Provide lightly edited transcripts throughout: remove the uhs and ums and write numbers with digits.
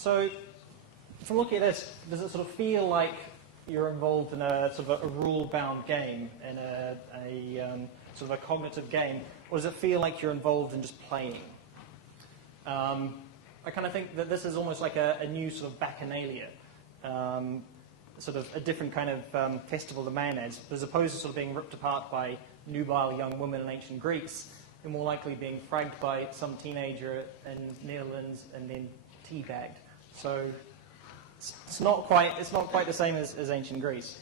So, from looking at this, does it sort of feel like you're involved in a sort of a rule-bound game, in a sort of a cognitive game, or does it feel like you're involved in just playing? I kind of think that this is almost like a new sort of bacchanalia, sort of a different kind of festival of man as opposed to sort of being ripped apart by nubile young women in ancient Greece, you're more likely being fragged by some teenager in Netherlands and then teabagged. So it's not quite the same as ancient Greece.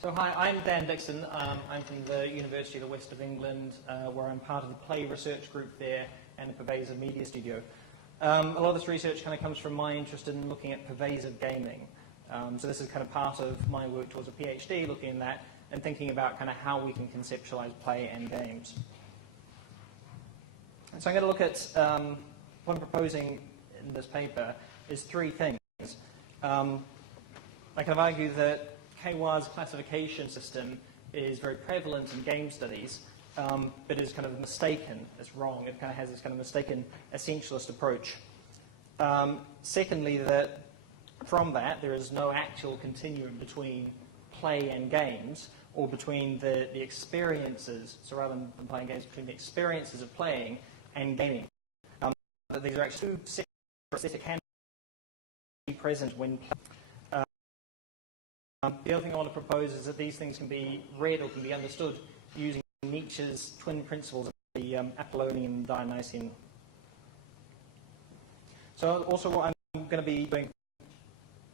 So hi, I'm Dan Dixon. I'm from the University of the West of England, where I'm part of the play research group there and the pervasive media studio. A lot of this research kind of comes from my interest in looking at pervasive gaming. So this is kind of part of my work towards a PhD, looking at that and thinking about kind of how we can conceptualize play and games. So I'm going to look at what I'm proposing in this paper is three things. I kind of argue that Callois' classification system is very prevalent in game studies, but is kind of mistaken. It's wrong. It kind of has this kind of mistaken essentialist approach. Secondly, that from that there is no actual continuum between play and games, or between the experiences, so rather than playing games, between the experiences of playing and gaming. That these are actually two separate that can be present when playing. The other thing I want to propose is that these things can be read or can be understood using Nietzsche's twin principles of the Apollonian and Dionysian. So also what I'm going to be doing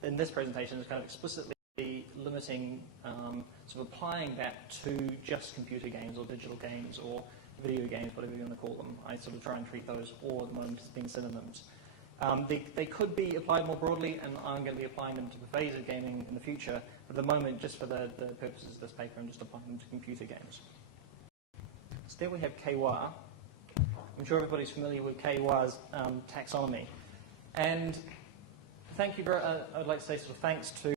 in this presentation is kind of explicitly limiting, sort of applying that to just computer games or digital games or video games, whatever you want to call them. I sort of try and treat those all at the moment as being synonyms. They could be applied more broadly, and I'm going to be applying them to pervasive gaming in the future. But at the moment, just for the purposes of this paper, I'm just applying them to computer games. So there we have Callois. I'm sure everybody's familiar with Callois' taxonomy. And thank you I'd like to say sort of thanks to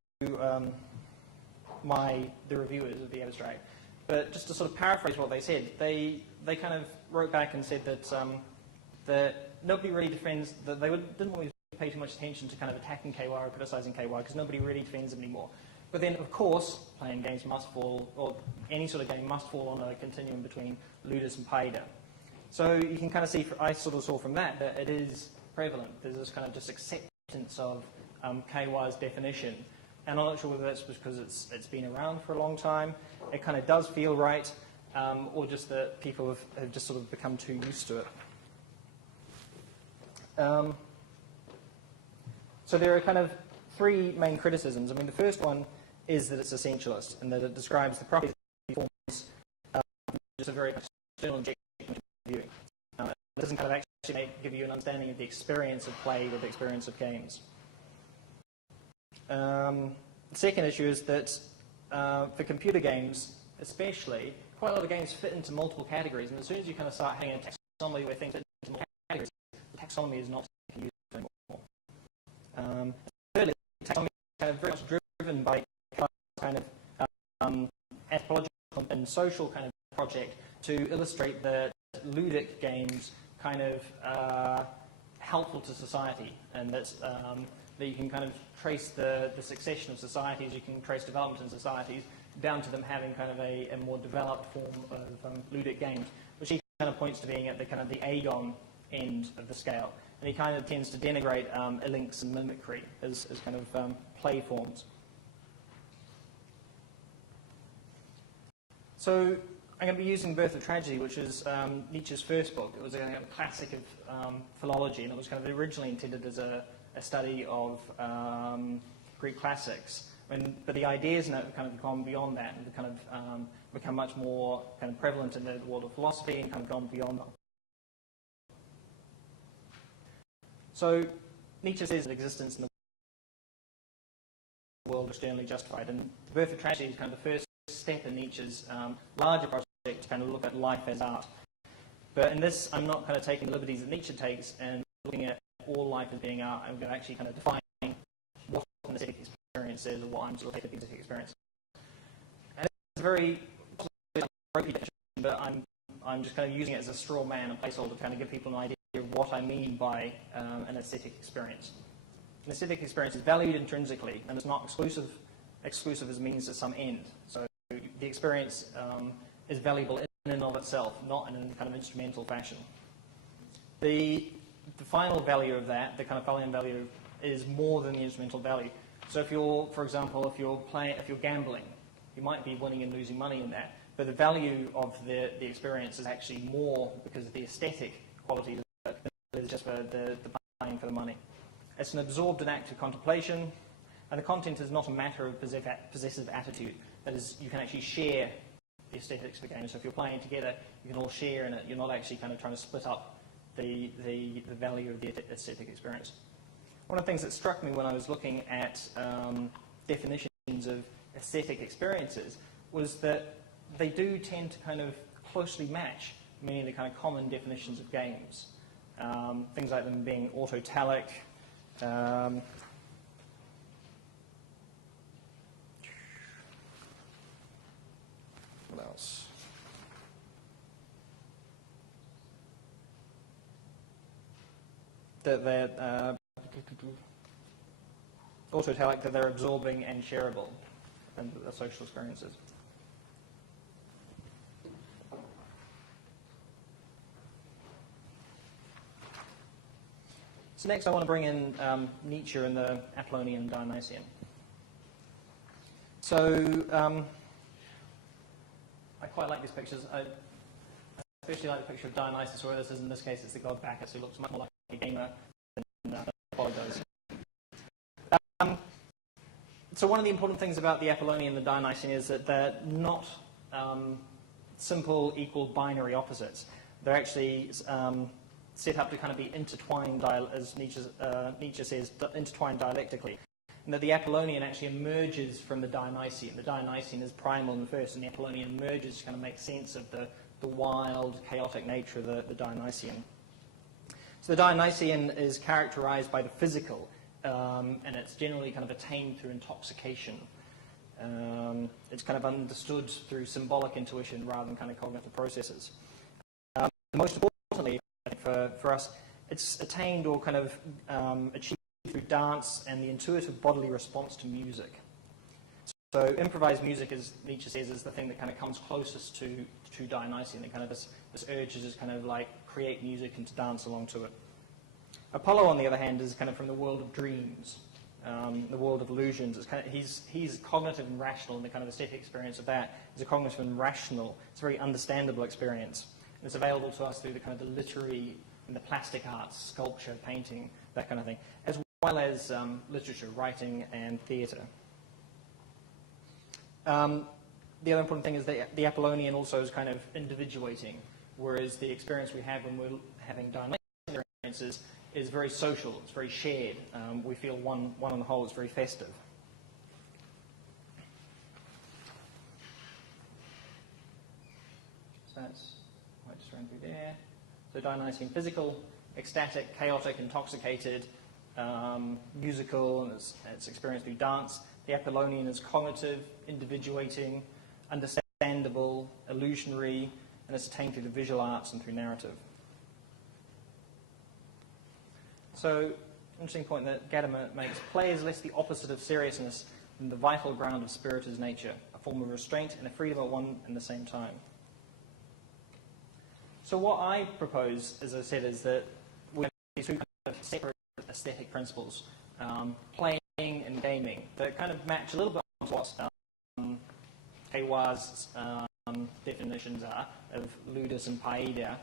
the reviewers of the abstract. But just to sort of paraphrase what they said, they kind of wrote back and said that nobody really defends, that they didn't really pay too much attention to kind of attacking Callois or criticizing Callois because nobody really defends him anymore. But then, of course, playing games must fall, or any sort of game must fall on a continuum between ludus and paida. So you can kind of see, I sort of saw from that it is prevalent. There's this kind of just acceptance of Callois' definition. And I'm not sure whether that's because it's been around for a long time, it kind of does feel right, or just that people have just sort of become too used to it. So there are kind of three main criticisms. I mean, the first one is that it's essentialist and that it describes the properties of forms just a very external objective viewing. It doesn't kind of actually give you an understanding of the experience of play or the experience of games. The second issue is that for computer games, especially, quite a lot of games fit into multiple categories, and as soon as you kind of start having a taxonomy where things fit into multiple categories, the taxonomy is not used anymore. Thirdly, the taxonomy is kind of very much driven by kind of anthropological and social kind of project to illustrate that ludic games kind of helpful to society, and that you can kind of trace the succession of societies, you can trace development in societies down to them having kind of a more developed form of ludic games, which he kind of points to being at the kind of the agon end of the scale. And he kind of tends to denigrate links and mimicry as kind of play forms. So I'm going to be using Birth of Tragedy, which is Nietzsche's first book. It was a classic of philology, and it was kind of originally intended as a study of Greek classics. But the ideas now have kind of gone beyond that and kind of become much more kind of prevalent in the world of philosophy and kind of gone beyond that. So Nietzsche says that existence in the world is externally justified, and The Birth of Tragedy is kind of the first step in Nietzsche's larger project to kind of look at life as art. But in this, I'm not kind of taking the liberties that Nietzsche takes and looking at all life as being art. I'm going to actually kind of define what an aesthetic experience is, or what I'm sort of taking as an aesthetic experience. And this is very ropey definition, but I'm just kind of using it as a straw man, a placeholder, to kind of give people an idea of what I mean by an aesthetic experience. An aesthetic experience is valued intrinsically, and it's not exclusive as means to some end. So the experience is valuable in and of itself, not in a kind of instrumental fashion. The final value of that, the kind of Apollonian value, is more than the instrumental value. So if you're, for example, if you're gambling, you might be winning and losing money in that, but the value of the experience is actually more because of the aesthetic quality of it than just for the paying for the money. It's an absorbed and active contemplation, and the content is not a matter of possessive attitude. That is, you can actually share the aesthetics of the game. So if you're playing together, you can all share in it. You're not actually kind of trying to split up the value of the aesthetic experience. One of the things that struck me when I was looking at definitions of aesthetic experiences was that they do tend to kind of closely match many of the kind of common definitions of games. Things like them being autotelic, what else? That they're autotelic, that they're absorbing and shareable, and the social experiences. So next I want to bring in Nietzsche and the Apollonian Dionysian. So I quite like these pictures. I especially like the picture of Dionysus, where this is, in this case, it's the god Bacchus, who looks much more like a gamer than Apollo does. So one of the important things about the Apollonian and the Dionysian is that they're not simple, equal, binary opposites. They're actually set up to kind of be intertwined, as Nietzsche says, intertwined dialectically. And that the Apollonian actually emerges from the Dionysian. The Dionysian is primal and first, and the Apollonian emerges to kind of make sense of the wild, chaotic nature of the Dionysian. So the Dionysian is characterized by the physical, and it's generally kind of attained through intoxication. It's kind of understood through symbolic intuition rather than kind of cognitive processes. Most importantly, I think for us, it's attained or kind of achieved through dance and the intuitive bodily response to music. So improvised music, as Nietzsche says, is the thing that kind of comes closest to Dionysian, and kind of this urge to just kind of like create music and to dance along to it. Apollo, on the other hand, is kind of from the world of dreams, the world of illusions. It's kind of, he's cognitive and rational, and the kind of aesthetic experience of that is a cognitive and rational. It's a very understandable experience. And it's available to us through the kind of the literary and the plastic arts, sculpture, painting, that kind of thing, as well as literature, writing, and theatre. The other important thing is that the Apollonian also is kind of individuating, whereas the experience we have when we're having Dionysian experiences is very social, it's very shared. We feel one on the whole, it's very festive. So that's, I just ran through there. So Dionysian, physical, ecstatic, chaotic, intoxicated, musical, and it's experienced through dance. The Apollonian is cognitive, individuating, understandable, illusionary, and it's attained through the visual arts and through narrative. So, interesting point that Gadamer makes, play is less the opposite of seriousness than the vital ground of spirit is nature, a form of restraint and a freedom at one and the same time. So what I propose, as I said, is that we have these two kind of separate aesthetic principles, playing and gaming, that kind of match a little bit on what Callois' definitions are of ludus and paideia.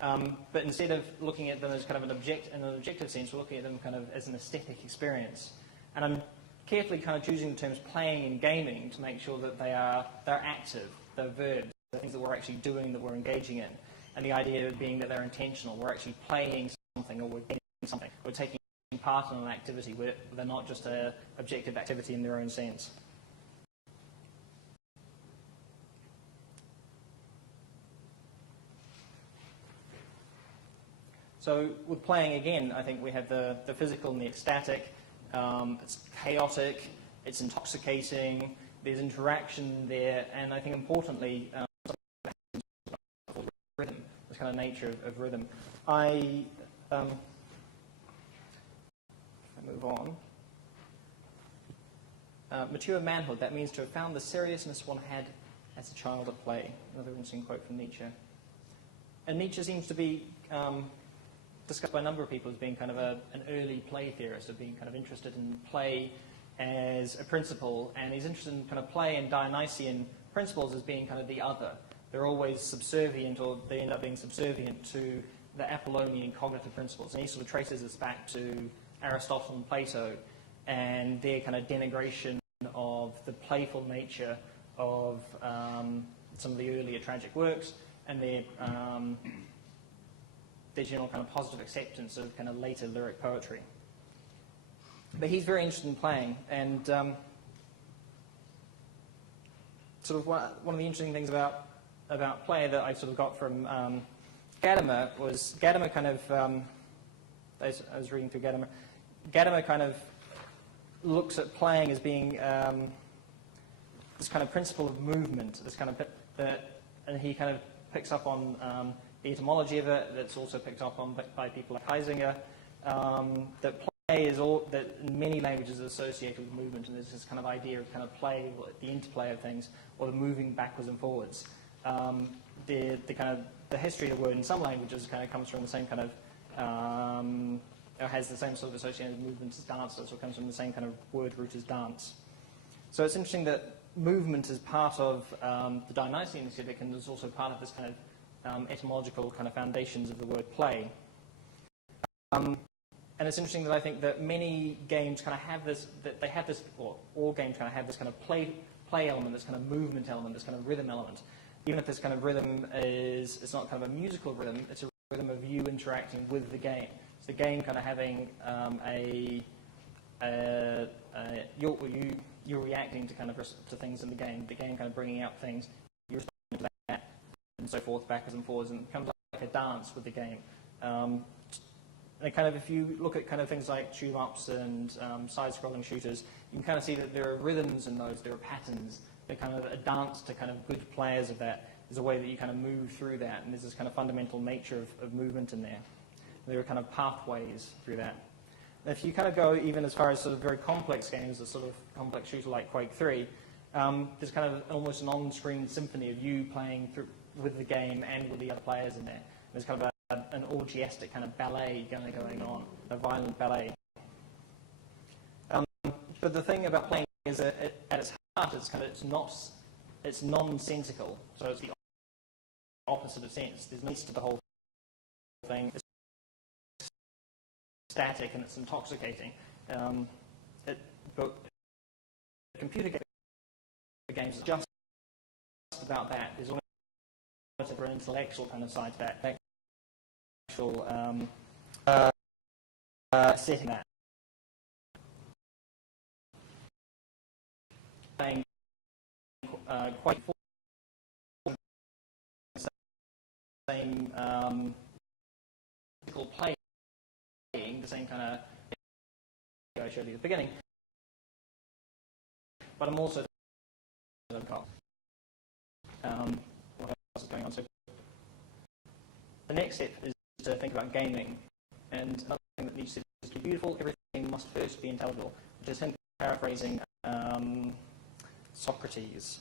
But instead of looking at them as kind of in an objective sense, we're looking at them kind of as an aesthetic experience. And I'm carefully kind of choosing the terms playing and gaming to make sure that they're active, they're verbs, they're things that we're actually doing, that we're engaging in. And the idea being that they're intentional, we're actually playing something or we're getting something, we're taking part in an activity, they're not just an objective activity in their own sense. So with playing, again, I think we have the physical and the ecstatic. It's chaotic, it's intoxicating, there's interaction there, and I think importantly, rhythm, this kind of nature of rhythm. I move on. Mature manhood, that means to have found the seriousness one had as a child at play. Another interesting quote from Nietzsche. And Nietzsche seems to be discussed by a number of people as being kind of an early play theorist, of being kind of interested in play as a principle, and he's interested in kind of play and Dionysian principles as being kind of the other. They're always subservient, or they end up being subservient to the Apollonian cognitive principles. And he sort of traces this back to Aristotle and Plato and their kind of denigration of the playful nature of some of the earlier tragic works, and their general kind of positive acceptance of kind of later lyric poetry. But he's very interested in playing, and sort of one of the interesting things about play that I sort of got from Gadamer was Gadamer kind of, I was reading through Gadamer, Gadamer kind of looks at playing as being this kind of principle of movement, this kind of, and he kind of picks up on the etymology of it, that's also picked up on by people like Heisinger, that play is all, that in many languages is associated with movement, and there's this kind of idea of kind of play, the interplay of things, or the moving backwards and forwards. The kind of the history of the word in some languages kind of comes from the same kind of or has the same sort of association with movement as dance, so it comes from the same kind of word root as dance. So it's interesting that movement is part of the Dionysian aesthetic, and is also part of this kind of etymological kind of foundations of the word play. And it's interesting that I think that many games kind of have this, that they have this, or all games kind of have this kind of play element, this kind of movement element, this kind of rhythm element. Even if this kind of rhythm is, it's not kind of a musical rhythm, it's a rhythm of you interacting with the game. It's the game kind of having you're reacting to kind of to things in the game kind of bringing out things, you're responding to that, and so forth, backwards and forwards, and it becomes like a dance with the game. And kind of, if you look at kind of things like shoot-ups and side-scrolling shooters, you can kind of see that there are rhythms in those, there are patterns. They're kind of a dance to kind of good players of that. There's a way that you kind of move through that, and there's this kind of fundamental nature of movement in there. There are kind of pathways through that. And if you kind of go even as far as sort of very complex games, a sort of complex shooter like Quake 3, there's kind of almost an on-screen symphony of you playing through with the game and with the other players in there. There's kind of an orgiastic kind of ballet going on, a violent ballet. But the thing about playing is that at its heart, it's nonsensical. So it's the opposite of sense. There's no sense to the whole thing. It's static and it's intoxicating. But computer games is just about that. There's almost an intellectual kind of side to that. Actual setting that. Playing quite same playing, the same kind of I showed you at the beginning. But I'm also what else is going on? So the next step is to think about gaming, and another thing that needs to be beautiful, everything must first be intelligible, which is him paraphrasing Socrates.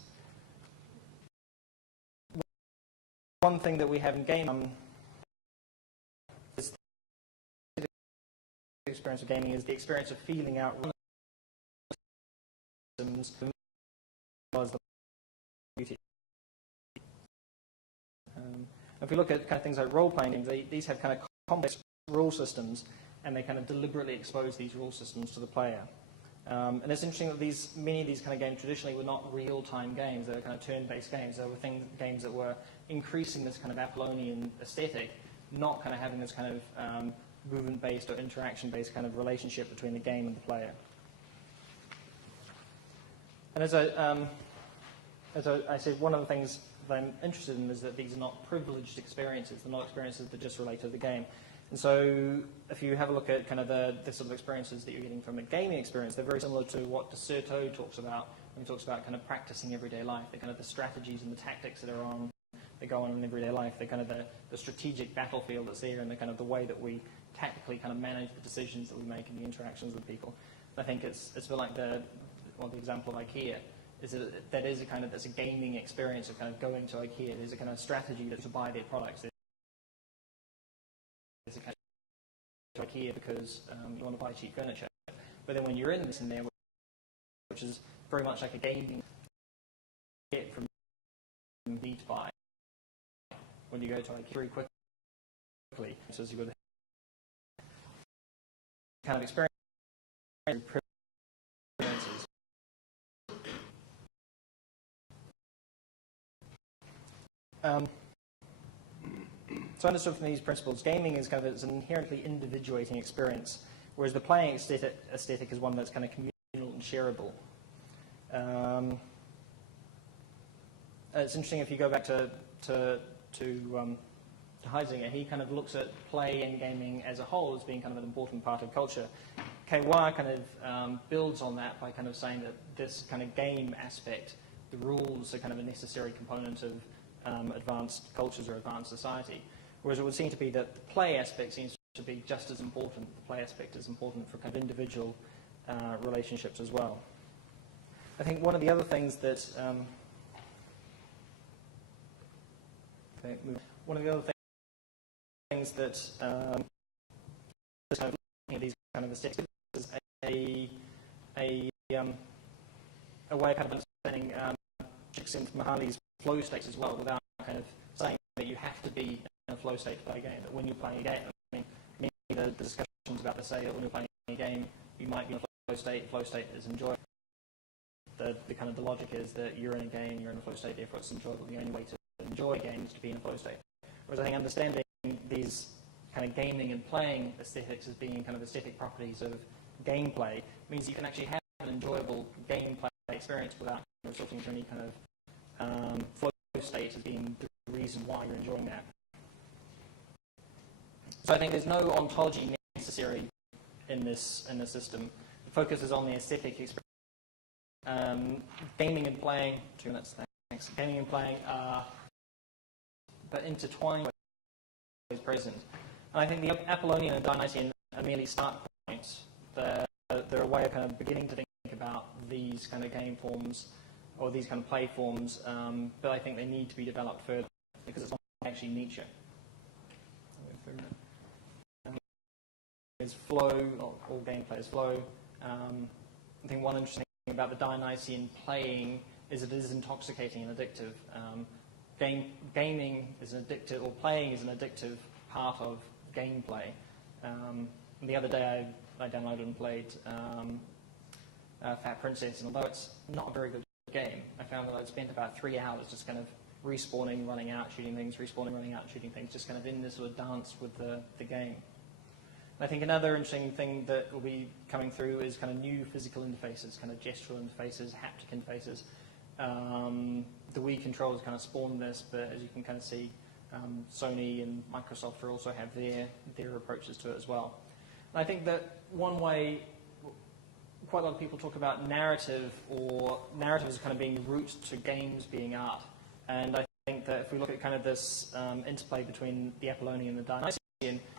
One thing that we have in game is the experience of gaming is the experience of feeling out systems as the beauty. If we look at kind of things like role-playing games, these have kind of complex rule systems, and they kind of deliberately expose these rule systems to the player. And it's interesting that many of these kind of games traditionally were not real-time games. They were kind of turn-based games. They were games that were increasing this kind of Apollonian aesthetic, not kind of having this kind of movement-based or interaction-based kind of relationship between the game and the player. And as I said, one of the things that I'm interested in is that these are not privileged experiences. They're not experiences that just relate to the game. And so if you have a look at kind of the sort of experiences that you're getting from a gaming experience, they're very similar to what de Certeau talks about when he talks about kind of practicing everyday life, the kind of the strategies and the tactics that go on in everyday life, the kind of the strategic battlefield that's there, and the kind of the way that we tactically kind of manage the decisions that we make and the interactions with people. I think it's a bit like the example of IKEA. That's a gaming experience of kind of going to IKEA. There's a kind of strategy to buy their products. There's a kind of IKEA because you want to buy cheap furniture. But then when you're in there, which is very much like a gaming, get from need to buy when you go to IKEA very quickly, so as you would kind of experience. So understood from these principles, gaming is kind of it's an inherently individuating experience, whereas the playing aesthetic is one that's kind of communal and shareable. It's interesting if you go back to Heisinger, he kind of looks at play and gaming as a whole as being kind of an important part of culture. Callois kind of builds on that by kind of saying that this kind of game aspect, the rules are kind of a necessary component of advanced cultures or advanced society. Whereas it would seem to be that the play aspect seems to be just as important. The play aspect is important for kind of individual relationships as well. I think one of the other things that kind of looking at these kind of aesthetics is a way of kind of understanding Dixon Mahali's flow states as well, without kind of saying that you have to be in a flow state to play a game. That when you're playing a game, I mean, many of the discussions about to say that when you're playing a game, you might be in a flow state. Flow state is enjoyable. The kind of the logic is that you're in a game, you're in a flow state, therefore it's enjoyable. The only way to enjoy a game is to be in a flow state. Whereas I think understanding these kind of gaming and playing aesthetics as being kind of aesthetic properties of gameplay means you can actually have an enjoyable gameplay experience without resorting to any kind of flow state as being the reason why you're enjoying that. So I think there's no ontology necessary in this system. The focus is on the aesthetic experience. Gaming and playing, 2 minutes, thanks. Gaming and playing are but intertwined is present. And I think the Apollonian and Dionysian are merely start points. They're a way of kind of beginning to think about these kind of game forms or these kind of play forms, but I think they need to be developed further because it's not actually Nietzsche. Is flow, all gameplay is flow. I think one interesting thing about the Dionysian playing is it is intoxicating and addictive. Gaming is an addictive, or playing is an addictive part of gameplay. The other day I downloaded and played Fat Princess, and although it's not a very good game, I found that I'd spent about 3 hours just kind of respawning, running out, shooting things, respawning, running out, shooting things, just kind of in this sort of dance with the game. And I think another interesting thing that will be coming through is kind of new physical interfaces, kind of gestural interfaces, haptic interfaces. The Wii controllers kind of spawned this, but as you can kind of see, Sony and Microsoft also have their approaches to it as well. And I think that one way, quite a lot of people talk about narrative, or narrative as kind of being the route to games being art. And I think that if we look at kind of this interplay between the Apollonian and the Dionysian,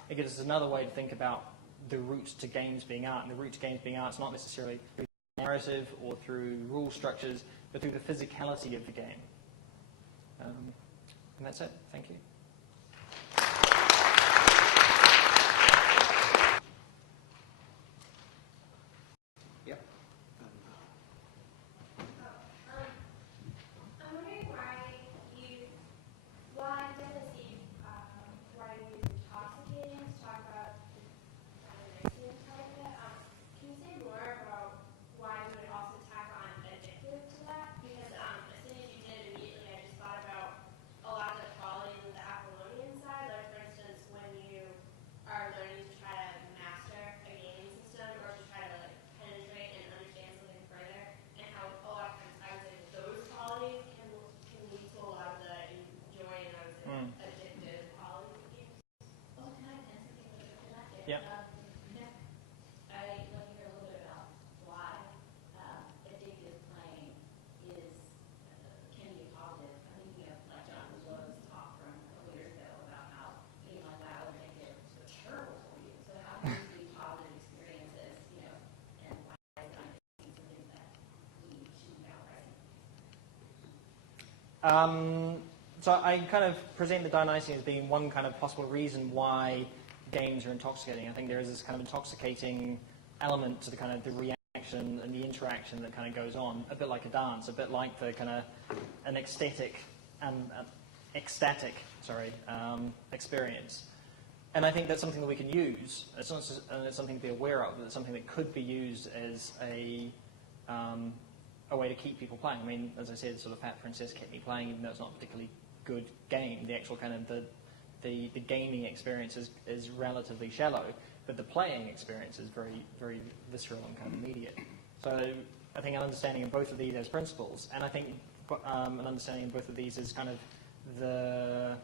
it gives us another way to think about the route to games being art. And the route to games being art is not necessarily through narrative or through rule structures, but through the physicality of the game. And that's it. Thank you. Yep. I'm wondering why you intoxicating to talk about the Nietzsche part of it. Can you say more about why you would also tack on addictive to that? Because as soon as you did, immediately I just thought about a lot of the qualities of the So I kind of present the Dionysian as being one kind of possible reason why games are intoxicating. I think there is this kind of intoxicating element to the kind of the reaction and the interaction that kind of goes on, a bit like a dance, a bit like the kind of an ecstatic experience. And I think that's something that we can use. It's not just, it's something to be aware of, but it's something that could be used as a way to keep people playing. I mean, as I said, sort of Fat Princess kept me playing, even though it's not a particularly good game. The actual kind of the gaming experience is relatively shallow, but the playing experience is very, very visceral and kind of immediate. So I think an understanding of both of these as principles, and I think an understanding of both of these is kind of the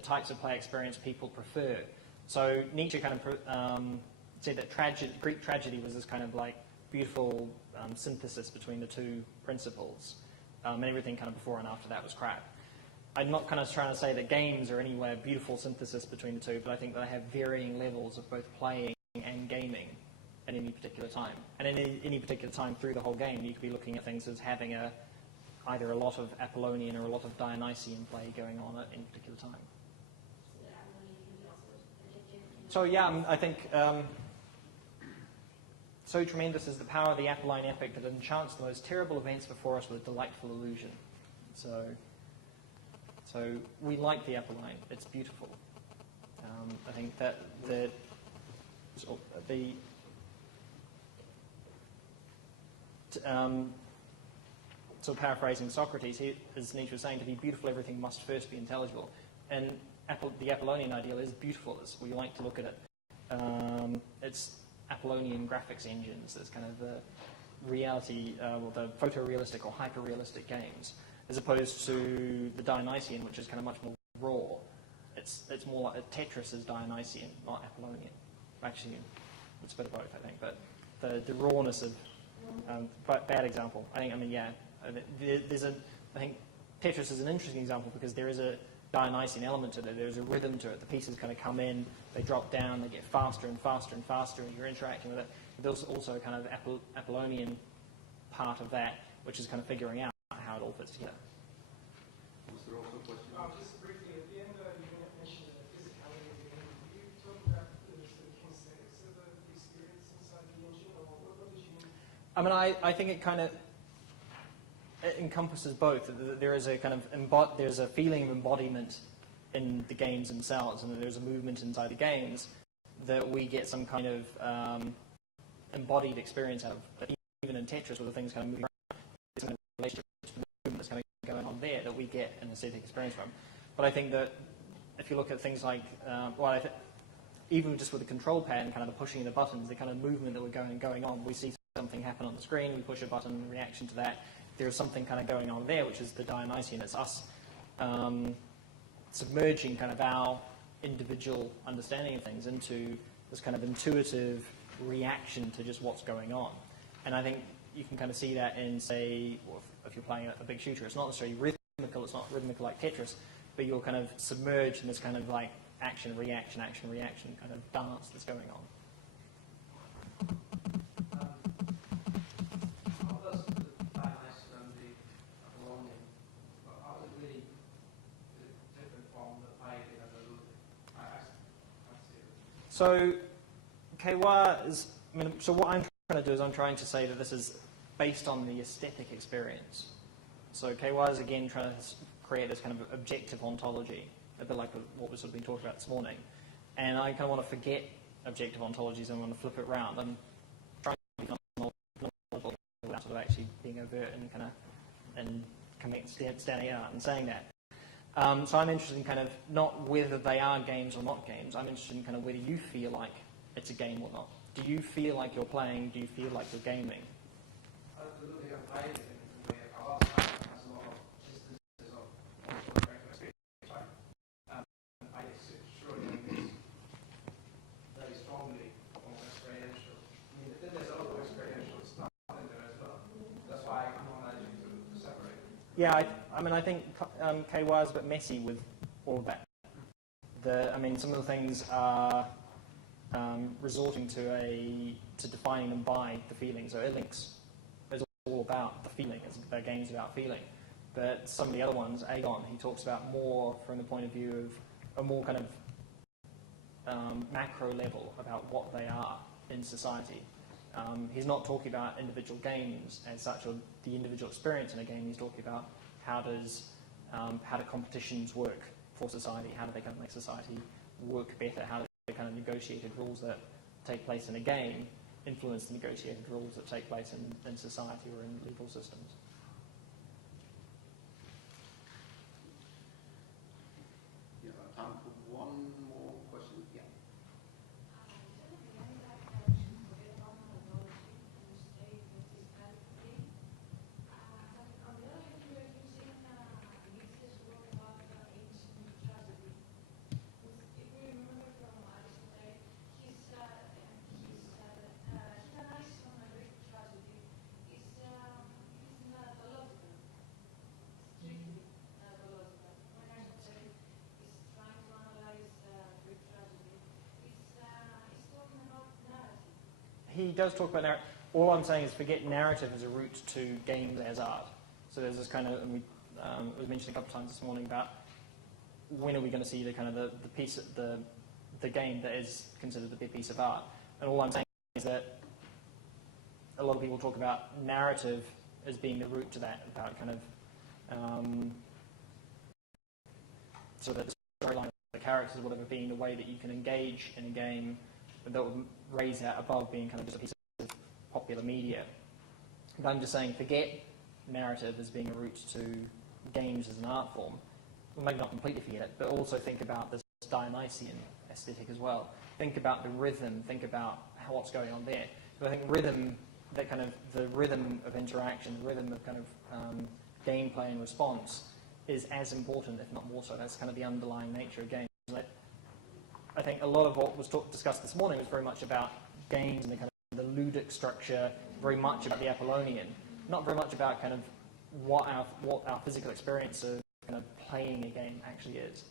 types of play experience people prefer. So Nietzsche kind of said that Greek tragedy was this kind of like beautiful synthesis between the two principles, and everything kind of before and after that was crap. I'm not kind of trying to say that games are anywhere beautiful synthesis between the two, but I think they have varying levels of both playing and gaming at any particular time. And in any particular time through the whole game, you could be looking at things as having either a lot of Apollonian or a lot of Dionysian play going on at any particular time. So yeah, I think so tremendous is the power of the Apolline epic that enchants the most terrible events before us with delightful illusion. So we like the Apolline. It's beautiful. I think that so paraphrasing Socrates, as Nietzsche was saying, to be beautiful, everything must first be intelligible. And the Apollonian ideal is beautiful, as we like to look at it. It's Apollonian graphics engines, there's kind of the reality, the photorealistic or hyper-realistic games, as opposed to the Dionysian, which is kind of much more raw. It's more like Tetris is Dionysian, not Apollonian. Actually, it's a bit of both, I think, but the rawness of bad example. I think Tetris is an interesting example because there is a Dionysian element to it. There's a rhythm to it. The pieces kind of come in, they drop down, they get faster and faster and faster, and you're interacting with it. But there's also a kind of Apollonian part of that, which is kind of figuring out how it all fits together. Was there also a question? Just briefly, at the end, you mentioned the physicality of the game. Can you talk about the kinesthetics of the experience inside the engine, or what did you mean? I mean, I think it kind of encompasses both. There is a kind of there's a feeling of embodiment in the games themselves, and there's a movement inside the games that we get some kind of embodied experience out of. But even in Tetris, where the things kind of moving around, there's kind of relationship to the movement that's kind of going on there that we get an aesthetic experience from. But I think that if you look at things like, even just with the control pad and kind of the pushing of the buttons, the kind of movement that we're going on, we see something happen on the screen, we push a button in reaction to that. There's something kind of going on there, which is the Dionysian. It's us submerging kind of our individual understanding of things into this kind of intuitive reaction to just what's going on. And I think you can kind of see that in, say, if you're playing a big shooter, it's not necessarily rhythmical, it's not rhythmical like Tetris, but you're kind of submerged in this kind of like action, reaction kind of dance that's going on. So, Callois is, so what I'm trying to do is I'm trying to say that this is based on the aesthetic experience. So Callois is again trying to create this kind of objective ontology, a bit like what we've sort of been talking about this morning. And I kind of want to forget objective ontologies and want to flip it around. I'm trying to become knowledgeable without sort of actually being overt and standing out and saying that. So I'm interested in kind of not whether they are games or not games. I'm interested in kind of whether you feel like it's a game or not. Do you feel like you're playing? Do you feel like you're gaming? Absolutely, I'm playing in a way. A lot of time has a lot of instances of experience. I sure think it's very strongly almost experiential. I mean, there's a lot of experiential stuff in there as well. That's why I'm not managing to separate. Yeah, I think Callois is a bit messy with all of that. Some of the things are resorting to defining them by the feeling. So Links is all about the feeling. Their game's about feeling. But some of the other ones, Agon, he talks about more from the point of view of a more kind of macro level about what they are in society. He's not talking about individual games as such or the individual experience in a game. He's talking about how do competitions work for society, how do they kind of make society work better, how do the kind of negotiated rules that take place in a game influence the negotiated rules that take place in society or in legal systems. Yeah, time for one more question. Yeah. He does talk about narrative. All I'm saying is forget narrative as a route to games as art. So there's this kind of, and it was mentioned a couple of times this morning about when are we going to see the kind of the piece, the game that is considered to be a piece of art. And all I'm saying is that a lot of people talk about narrative as being the route to that, about kind of so that the storyline of the characters, whatever, being the way that you can engage in a game that would raise that above being kind of just a piece of popular media. But I'm just saying, forget narrative as being a route to games as an art form. Well, maybe not completely forget it, but also think about this Dionysian aesthetic as well. Think about the rhythm, think about what's going on there. So I think rhythm, that kind of the rhythm of interaction, the rhythm of kind of gameplay and response is as important, if not more so. That's kind of the underlying nature of games. I think a lot of what was discussed this morning was very much about games and the kind of the ludic structure, very much about the Apollonian, not very much about kind of what our physical experience of kind of playing a game actually is.